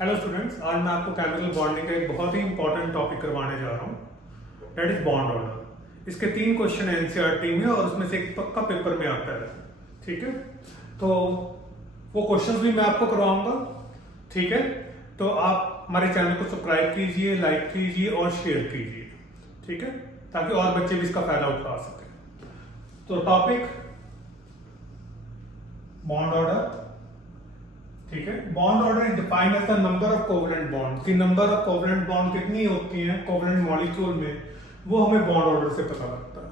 Hello students, आज मैं आपको केमिकल बॉन्डिंग का एक बहुत ही इंपॉर्टेंट टॉपिक करवाने जा रहा हूँ, दैट इज बॉन्ड ऑर्डर। इसके 3 क्वेश्चन एनसीईआरटी में और उसमें से एक पक्का पेपर में आता है। ठीक है, तो वो क्वेश्चंस भी मैं आपको करवाऊंगा। ठीक है, तो आप हमारे चैनल को सब्सक्राइब कीजिए, लाइक कीजिए और शेयर कीजिए। ठीक है, ताकि और बच्चे भी इसका फायदा उठा सकें। तो टॉपिक बॉन्ड ऑर्डर। ठीक है, bond order is defined as the number of covalent bond. की नंबर ऑफ कोवलेंट बॉन्ड कितनी होती है कोवलेंट मॉलिक्यूल में, वो हमें बॉन्ड ऑर्डर से पता लगता है।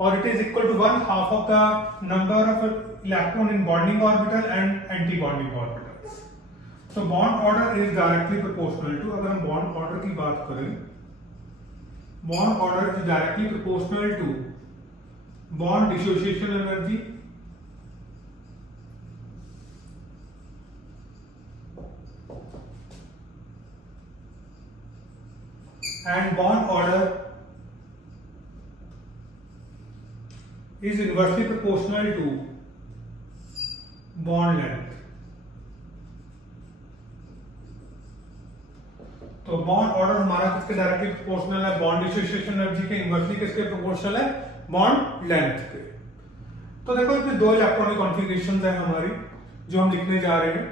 और it is equal to 1/2 of the number of electron in bonding orbital and anti bonding orbitals. तो bond order is directly proportional to, अगर हम बॉन्ड ऑर्डर की बात करें, bond order is directly proportional to bond dissociation energy and bond order is inversely proportional to bond length। तो bond order हमारा किसके directly proportional है, बॉन्ड डिसोसिएशन एनर्जी के इनवर्सली किसके प्रोपोर्शनल है, बॉन्ड लेंथ के। तो देखो इसमें 2 इलेक्ट्रॉनिक कॉन्फ़िगरेशंस है हमारी जो हम लिखने जा रहे हैं।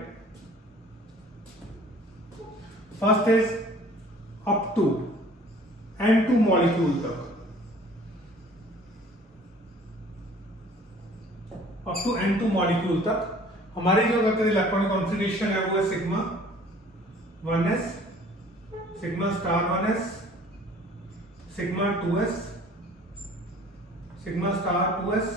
First is up to N2 molecule तक, अप टू N2 मॉलिक्यूल तक हमारी जो इलेक्ट्रॉनिक कॉन्फ़िगरेशन है वो है sigma 1s, sigma star 1s, sigma 2s, sigma star 2s,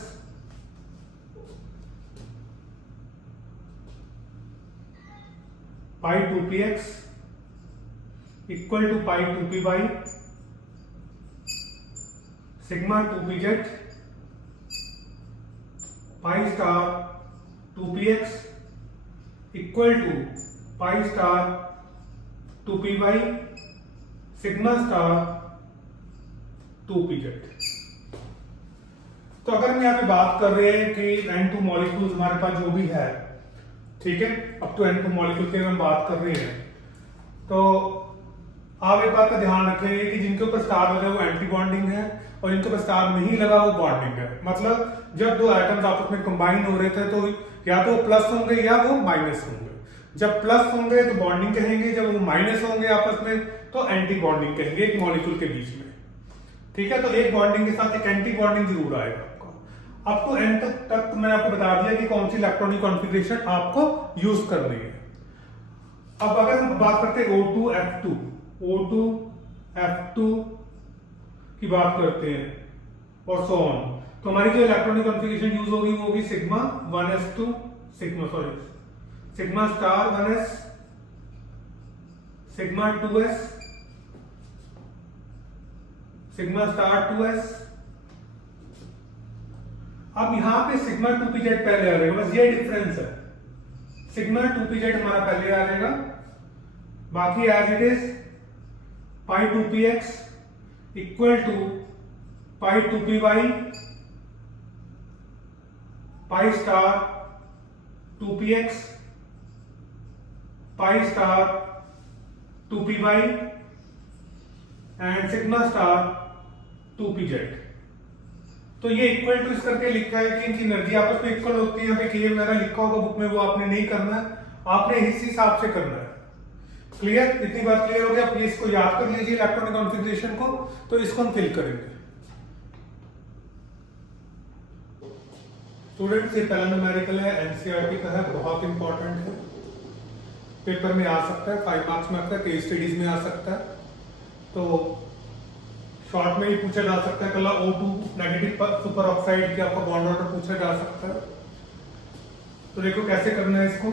pi 2px equal to pi 2py, sigma 2pz, pi star 2px equal to pi star 2py, sigma star 2pz। तो अगर हम यहाँ पे बात कर रहे हैं कि N2 मॉलिक्यूल्स हमारे पास जो भी है, ठीक है, अप टू N2 मॉलिक्यूल की हम बात कर रहे हैं, तो आप एक बात का ध्यान रखेंगे कि जिनके ऊपर स्टार लगा वो एंटी बॉन्डिंग है और जिनके ऊपर स्टार नहीं लगा वो बॉन्डिंग है। मतलब जब 2 एटम्स आपस में कंबाइन हो रहे थे तो या तो प्लस होंगे या वो माइनस होंगे। जब प्लस होंगे तो बॉन्डिंग कहेंगे, जब वो माइनस होंगे आपस में तो एंटी बॉन्डिंग कहेंगे एक मॉलिक्यूल के बीच में। ठीक है, तो एक बॉन्डिंग के साथ एक एंटी बॉन्डिंग जरूर आएगा आपको। अप टू एन तक मैंने आपको बता दिया कि कौन सी इलेक्ट्रॉनिक कॉन्फ़िगरेशन आपको यूज करनी है। अब अगर हम बात करते हैं O2F2 की बात करते हैं और सो ऑन, तो हमारी जो इलेक्ट्रॉनिक कॉन्फ़िगरेशन यूज होगी वो होगी sigma 1s2, sigma star 1s, sigma 2s, sigma star 2s। अब यहां पे सिग्मा 2pz पहले आ जाएगा, बस ये डिफरेंस है। सिग्मा 2pz हमारा पहले आ जाएगा, बाकी as it is pi 2px equal to pi 2py, pi star 2px, pi star 2py and sigma star 2pz। तो ये इक्वल टू इस करके लिखा है कि इनकी एनर्जी आपस में इक्वल होती है। यहाँ पे के वगैरह लिखा होगा बुक में, वो आपने नहीं करना है, आपने इस हिसाब से करना है। क्लियर, इतनी बात क्लियर हो गई। आप इसको याद कर लीजिए इलेक्ट्रॉनिक कॉन्फ़िगरेशन को, तो इसको हम फिल करेंगे। स्टूडेंट्स, ये पहला न्यूमेरिकल है, एनसीईआरटी का है, बहुत इंपॉर्टेंट है, पेपर में आ सकता है, 5 मार्क्स में आता है, केस स्टडीज में आ सकता है, तो शॉर्ट में ही पूछा जा सकता है। कल O2 नेगेटिव सुपर ऑक्साइड के आपका बॉन्ड ऑर्डर पूछा जा सकता है। तो देखो कैसे करना है इसको।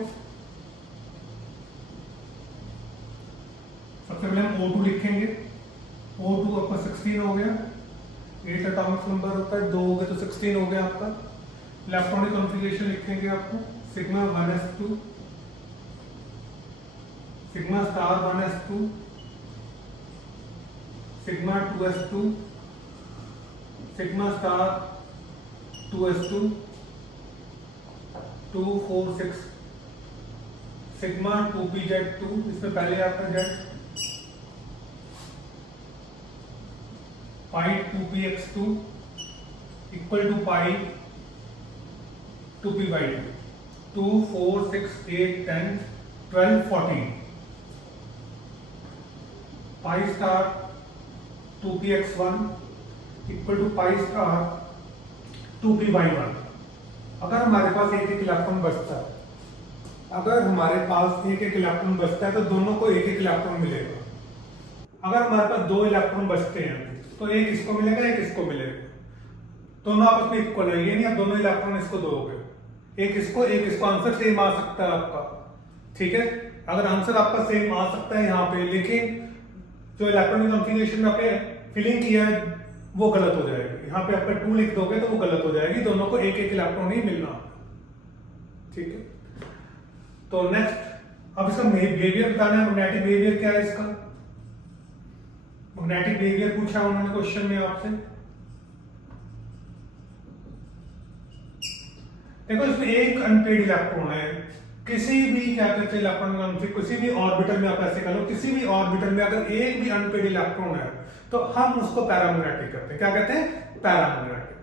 सबसे पहले हम O2 लिखेंगे। O2 आपका 16 हो गया, 8 एटॉमिक नंबर होता है, 2 हो गए तो 16 हो गया आपका। इलेक्ट्रॉनिक कॉन्फ़िगरेशन लिखेंगे आपको, sigma 1s2, sigma star 1s2, sigma 2s2, sigma star 2s2, 2 4 6 sigma 2pz2, इसमें पहले आपका z, pi 2px2 equal to pi 2p/2, 2 4 6 8 10 12 14, pi star 2px1 equal to pi star 2p/1। अगर हमारे पास एक इलेक्ट्रॉन बचता है, अगर हमारे पास एक इलेक्ट्रॉन बचता है तो दोनों को एक इलेक्ट्रॉन मिलेगा। अगर हमारे पास 2 इलेक्ट्रॉन बचते हैं तो एक इसको मिलेगा, एक इसको मिलेगा, दोनों आपस में इक्वल है। ये नहीं आप दोनों इलेक्ट्रॉन इसको दोगे, एक इसको एक इसको, आंसर सेम आ सकता है आपका। ठीक है, अगर आंसर आपका सेम आ सकता है यहाँ पे, लेकिन जो इलेक्ट्रॉनिक कॉन्फ़िगरेशन में आपने फिलिंग किया है वो गलत हो जाएगी। यहाँ पे आपका 2 लिख दोगे तो वो गलत हो जाएगी, दोनों को एक एक इलेक्ट्रॉन ही मिलना। ठीक है, तो नेक्स्ट अब इसका बिहेवियर बताना है। मैग्नेटिक बिहेवियर क्या है इसका? मैग्नेटिक बिहेवियर पूछा उन्होंने क्वेश्चन में आपसे। देखो इसमें एक अनपेड इलेक्ट्रॉन है, किसी भी क्या कहते हैं इलेक्ट्रॉन, किसी भी ऑर्बिटल में, आप ऐसे कह लो किसी भी ऑर्बिटल में अगर एक भी अनपेड इलेक्ट्रॉन है तो हम उसको पैरामैग्नेटिक कहते हैं। क्या कहते हैं? पैरामैग्नेटिक।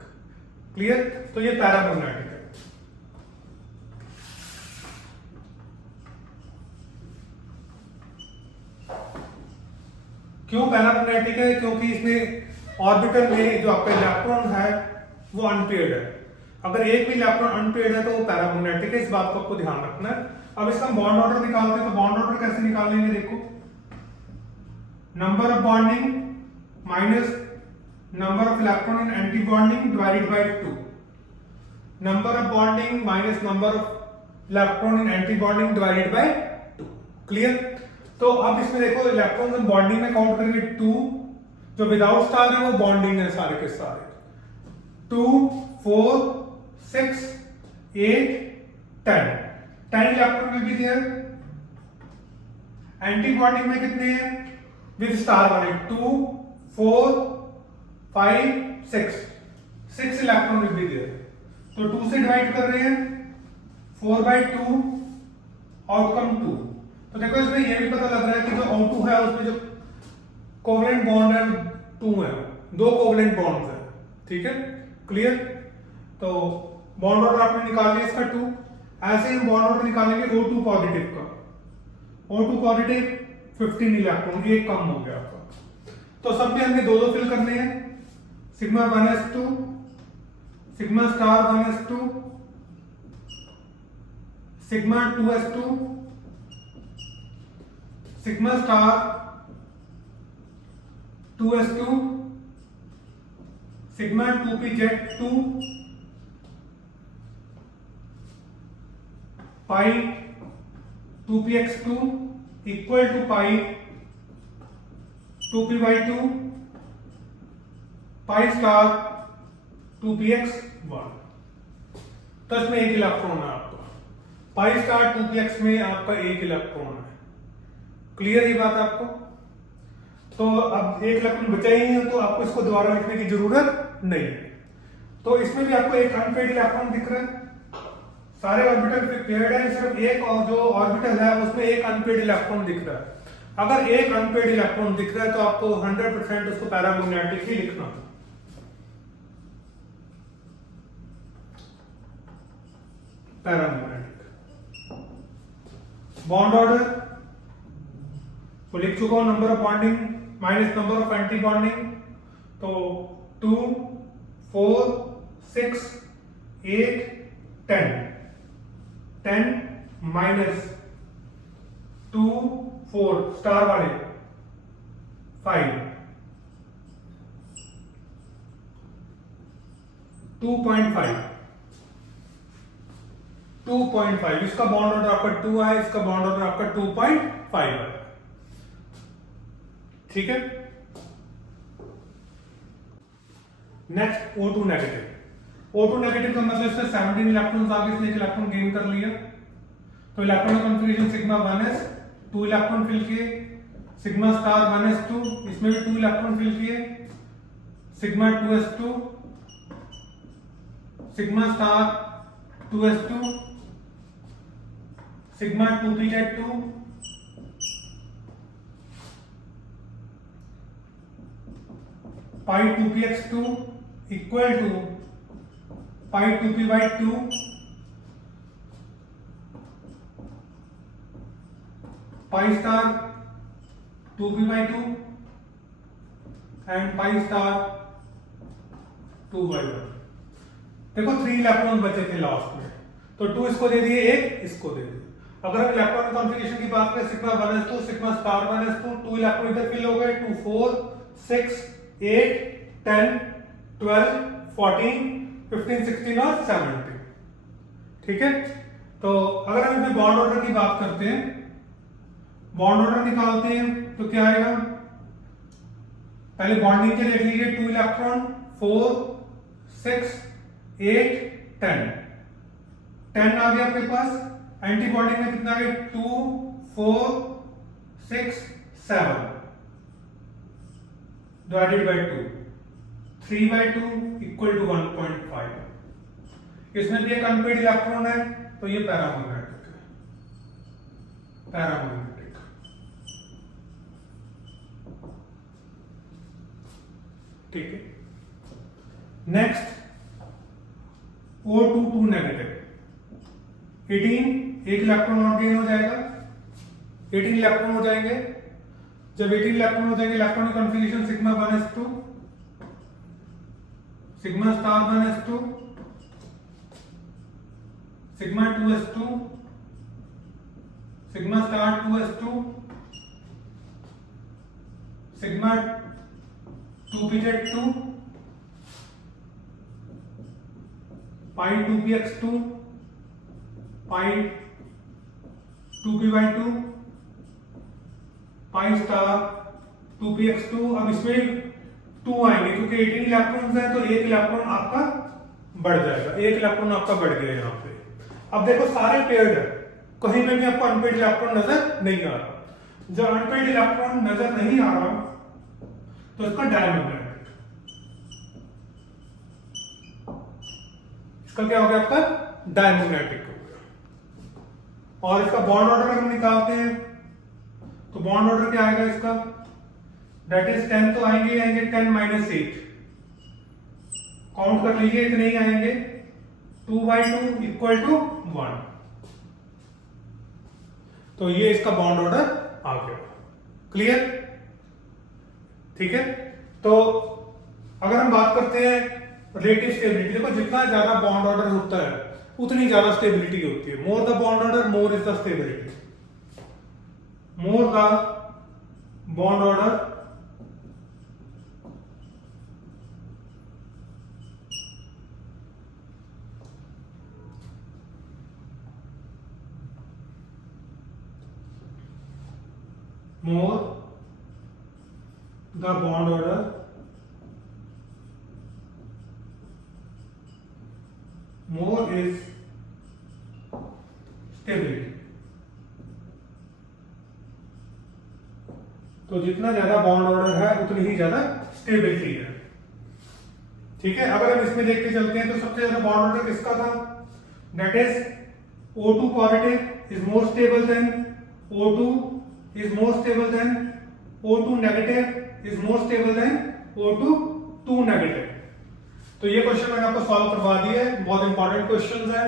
क्लियर? तो ये पैरामैग्नेटिक है। क्यों पैरामैग्नेटिक है? क्योंकि इसमें ऑर्बिटल में जो आपका इलेक्ट्रॉन है वो अनपेड है। अगर एक भी इलेक्ट्रॉन अनपेड है तो वो पैरामैग्नेटिक है, इस बात को आपको ध्यान रखना है। अब इसका बॉन्ड ऑर्डर निकालते हैं, तो बॉन्ड ऑर्डर कैसे निकालेंगे? देखो, number of bonding minus number of electron in anti bonding divided by 2, number of bonding minus number of electron in anti bonding divided by 2। Clear? तो अब इसमें देखो इलेक्ट्रॉन हम बॉन्डिंग में काउंट करेंगे 2, जो विदाउट स्टार है वो बॉन्डिंग है सारे के सारे, 2 4 6 8 10 10 electron will be there. Antibonding में कितने हैं विद स्टार वाले? 2 4 5 6 इलेक्ट्रॉन विल बी देयर। तो 2 से डिवाइड कर रहे हैं, 4/2 आउटकम 2। तो देखो इसमें यह भी पता लग रहा है कि जो O2 है उसमें जो कोवलेंट बॉन्ड है 2 है, 2 कोवलेंट बॉन्ड्स है। ठीक है, क्लियर? तो बॉन्ड ऑर्डर आपने निकाल लिया इसका 2। ऐसे ही बॉन्ड ऑर्डर निकालेंगे O2 पॉजिटिव का। O2 पॉजिटिव 15 इलेक्ट्रॉन, एक कम हो गया आपका। तो सब में हमने 2 फिल करने हैं, sigma 1s2, sigma star 1s2, sigma 2s2, sigma star 2s2, sigma 2pz2, pi 2px2 equal to pi 2p/2, pi star 2px1। तो इसमें एक इलेक्ट्रॉन है आपका, पाई स्टार 2px में आपका एक इलेक्ट्रॉन है। क्लियर ये बात आपको? तो अब एक इलेक्ट्रॉन बचा ही नहीं है तो आपको इसको दोबारा लिखने की जरूरत नहीं है। तो इसमें भी आपको एक अनपेड इलेक्ट्रॉन दिख रहा है, सारे ऑर्बिटल पेयर्ड है, सिर्फ एक और जो ऑर्बिटल है उसमें एक अनपेड इलेक्ट्रॉन दिख रहा है। अगर एक अनपेड इलेक्ट्रॉन दिख रहा है तो आपको 100% उसको पैरामैग्नेटिक ही लिखना। पैरामैग्नेटिक बॉन्ड ऑर्डर तो लिख चुका हूं, number of bonding minus number of anti bonding. तो 2 4 6 8 10 10 माइनस 2 4 स्टार वाले 5 2.5 इसका बॉन्ड ऑर्डर आपका 2 है, इसका बॉन्ड ऑर्डर आपका 2.5 है। ठीक है, next O2 negative. O2 negative का मतलब इसमें 17 इलेक्ट्रॉन्स आ गए, इसने एक इलेक्ट्रॉन गेन कर लिया। तो electron configuration sigma 1s 2 electron fill किए, सिग्मा स्टार 1s2 इसमें भी 2 इलेक्ट्रॉन फिल किए, sigma 2s2, sigma star 2s2, sigma 2pz2 pi 2px2 equal to pi 2py2 pi star 2p/2 and pi star 2/1। देखो 3 electron बचे थे last में, तो 2 इसको दे दिए, 1 इसको दे दिए। अगर हम इलेक्ट्रॉन कॉन्फ़िगरेशन की बात करें, sigma 1s2 sigma star 1s2, 2 electron इधर फिल हो गए, 2 4 6 8 10 12 14 15 16 और 17। ठीक है, तो अगर हम इसमें बॉन्ड ऑर्डर की बात करते हैं, बॉन्ड ऑर्डर निकालते हैं तो क्या आएगा, पहले बॉन्डिंग के देख लीजिए, 2 इलेक्ट्रॉन 4 6 8 10 10 आ गया आपके पास। एंटी बॉन्डिंग में कितना आ गया, 2 4 6 7 डिवाइडेड बाय 2, 3/2 इक्वल टू 1.5। इसमें भी एक अनपेड इलेक्ट्रॉन है, तो ये पैरामैग्नेटिक है, पैरामैग्नेटिक। ठीक है, नेक्स्ट O2 2 नेगेटिव 18, एक इलेक्ट्रॉन और गेन हो जाएगा, 18 इलेक्ट्रॉन हो जाएंगे। जब 18 इलेक्ट्रॉन हो जाएंगे, electronic configuration sigma 1s2 sigma star 1s2 sigma 2s2 sigma star 2s2 sigma 2pz2 pi 2px2 पाई 2p/2 पाई स्टार 2px2। अब इसमें 2 आएंगे क्योंकि 18 इलेक्ट्रॉन्स है, तो एक इलेक्ट्रॉन आपका बढ़ जाएगा, एक इलेक्ट्रॉन आपका बढ़ गया यहाँ पे। अब देखो सारे पेयर्ड है, कहीं में भी आपको अनपेड इलेक्ट्रॉन नजर नहीं आ रहा। जब अनपेड इलेक्ट्रॉन नजर नहीं आ रहा तो इसका डायमैग्नेटिक, इसका क्या हो गया, आपका डायमैग्नेटिक हो गया। और इसका बॉन्ड ऑर्डर हम निकालते हैं, तो बॉन्ड ऑर्डर क्या आएगा इसका, दैट इज 10 तो आएंगे 10 - 8, काउंट कर लीजिए, इतने ही आएंगे, 2/2 इक्वल टू 1। तो ये इसका बॉन्ड ऑर्डर आ गया। क्लियर? ठीक है, तो अगर हम बात करते हैं रिलेटिव स्टेबिलिटी, देखो जितना ज्यादा बॉन्ड ऑर्डर होता है उतनी ज्यादा स्टेबिलिटी होती है। More the bond order more is the stability, more the bond order more the bond order more is stability। तो जितना ज्यादा बॉन्ड ऑर्डर है उतनी ही ज्यादा स्टेबिलिटी है। ठीक है, अगर हम इसमें देख के चलते हैं तो सबसे ज्यादा बॉन्ड ऑर्डर किसका था, that is O2 positive is more stable then O2 is more stable than O2 negative is more stable than O2 2 negative। तो ये क्वेश्चन मैंने आपको सॉल्व करवा दिया है, बहुत इंपॉर्टेंट क्वेश्चंस है।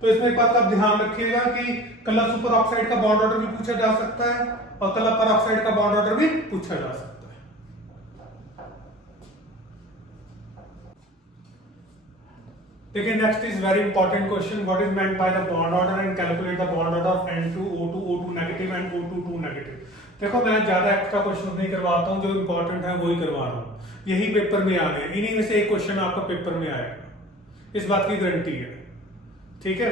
तो इसमें एक बात आप ध्यान रखिएगा कि कलर सुपर ऑक्साइड का बॉन्ड ऑर्डर भी पूछा जा सकता है और कलर पर ऑक्साइड का बॉन्ड ऑर्डर भी पूछा जा सकता है। देखिए, next is very important question, what is meant by the bond order and calculate the bond order of N2O2 O2 negative and O2 2 negative. देखो, मैं ज्यादा एक्स्ट्रा क्वेश्चन नहीं करवाता हूं, जो इंपॉर्टेंट है वही करवा रहा हूं, यही पेपर में आ गए, इन्हीं में से एक क्वेश्चन आपका पेपर में आएगा, इस बात की गारंटी है। ठीक है,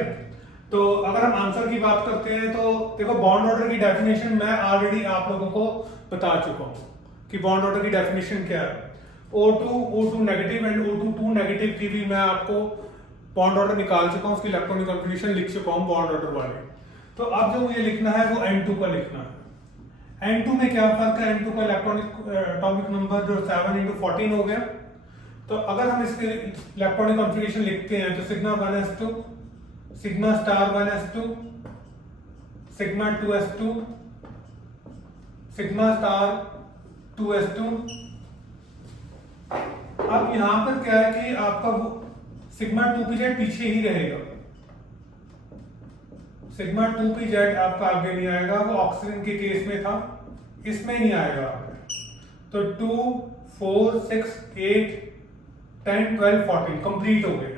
तो अगर हम आंसर की बात करते हैं तो देखो, बॉन्ड ऑर्डर की डेफिनेशन मैं ऑलरेडी आप लोगों को बता चुका हूं कि बॉन्ड ऑर्डर की डेफिनेशन क्या है। O2 negative and O2 2 negative की भी मैं आपको बॉन्ड ऑर्डर निकाल चुका हूं, उसकी इलेक्ट्रॉनिक कॉन्फ़िगरेशन लिख चुका हूं बॉन्ड ऑर्डर वाले। तो अब जो मुझे लिखना है वो N2 का लिखना है। N2 में क्या फर्क है, N2 का इलेक्ट्रॉनिक एटॉमिक नंबर जो 7 × 14 हो गया। तो अगर हम इसके इलेक्ट्रॉनिक कॉन्फ़िगरेशन लिखते हैं तो sigma 1s2 sigma star 1s2 sigma 2s2, sigma star 2s2। अब यहां पर क्या है कि आपका वो सिग्मा 2pz पीछे ही रहेगा, सिग्मा 2pz आपका आगे नहीं आएगा, वो ऑक्सीजन के केस में था, इसमें नहीं आएगा। तो 2 4 6 8 10 12 14 कंप्लीट हो गए।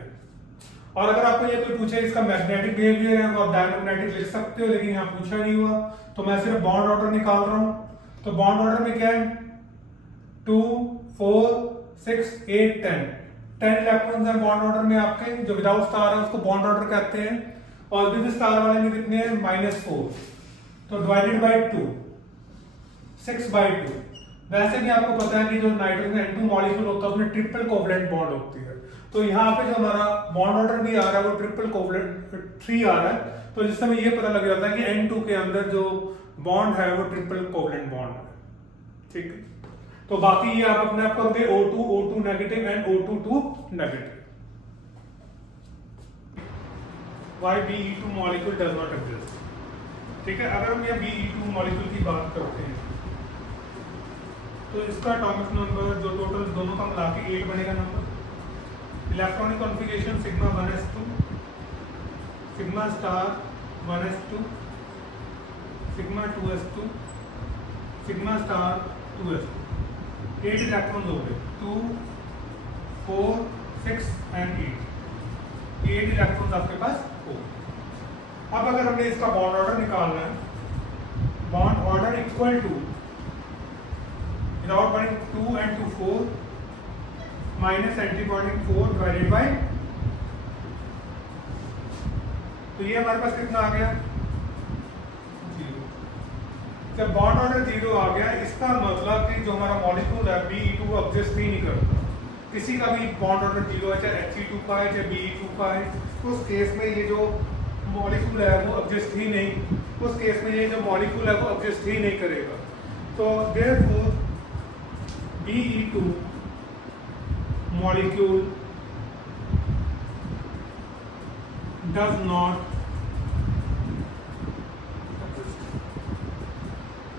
और अगर आपको ये कोई पूछे इसका मैग्नेटिक बिहेवियर है, आप डायमैग्नेटिक लिख सकते हो, लेकिन यहाँ पूछा नहीं हुआ, तो मैं सिर्फ बॉन्ड ऑर्डर निकाल रहा हूं। तो बॉन्ड ऑर्डर में क्या है, 2 4 6 8 10 इलेक्ट्रॉन्स हैं बॉन्ड ऑर्डर में आपके। जो विदाउट स्टार है उसको बॉन्ड ऑर्डर कहते हैं, और विद स्टार वाले में कितने हैं, -4। तो डिवाइडेड बाय 2, 6/2। वैसे भी आपको पता है कि जो नाइट्रोजन N2 मॉलिक्यूल होता है उसमें ट्रिपल कोवलेंट बॉन्ड होती है। तो यहाँ पे जो हमारा बॉन्ड ऑर्डर भी आ रहा है वो ट्रिपल कोवलेंट 3 आ रहा है, तो जिससे हमें ये पता लग जाता है कि N2 के अंदर जो बॉन्ड है वो ट्रिपल कोवलेंट बॉन्ड है। ठीक है, तो बाकी ये आप अपने आप करोगे O2 negative and O2 negative. Why Be2 molecule does not exist. ठीक है, अगर हम ये Be2 मॉलिक्यूल की बात करते हैं तो इसका एटॉमिक नंबर जो टोटल दोनों का मिला के 8 बनेगा number. Electronic configuration sigma 1s2, sigma star 1s2, sigma 2s2, sigma star 2s2। 8 electrons हो गए, 2 4 6 एंड 8 इलेक्ट्रॉन्स आपके पास हो। अब अगर हमने इसका बॉन्ड ऑर्डर निकालना है, bond order equal to without bonding 2 and 2 4 minus anti-bonding 4 divided by, तो ये हमारे पास कितना आ गया, 0। जब बॉन्ड ऑर्डर 0 आ गया, इसका मतलब कि जो हमारा मॉलिक्यूल है Be2 एग्जिस्ट ही नहीं करता। किसी का भी बॉन्ड ऑर्डर 0 है, चाहे He2 का है चाहे Be2 का है, उस केस में ये जो मॉलिक्यूल है वो एग्जिस्ट ही नहीं, उस केस में ये जो मॉलिक्यूल है वो एग्जिस्ट ही नहीं करेगा। तो therefore Be2 molecule does not exist।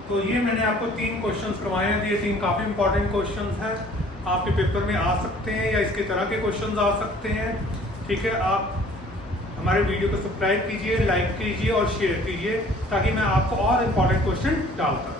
तो ये मैंने आपको 3 क्वेश्चंस करवाए हैं, ये 3 काफी इंपॉर्टेंट क्वेश्चंस हैं, आपके पेपर में आ सकते हैं या इसके तरह के क्वेश्चंस आ सकते हैं। ठीक है, आप हमारे वीडियो को सब्सक्राइब कीजिए, लाइक कीजिए और शेयर कीजिए, ताकि मैं आपको और इंपॉर्टेंट क्वेश्चन डालता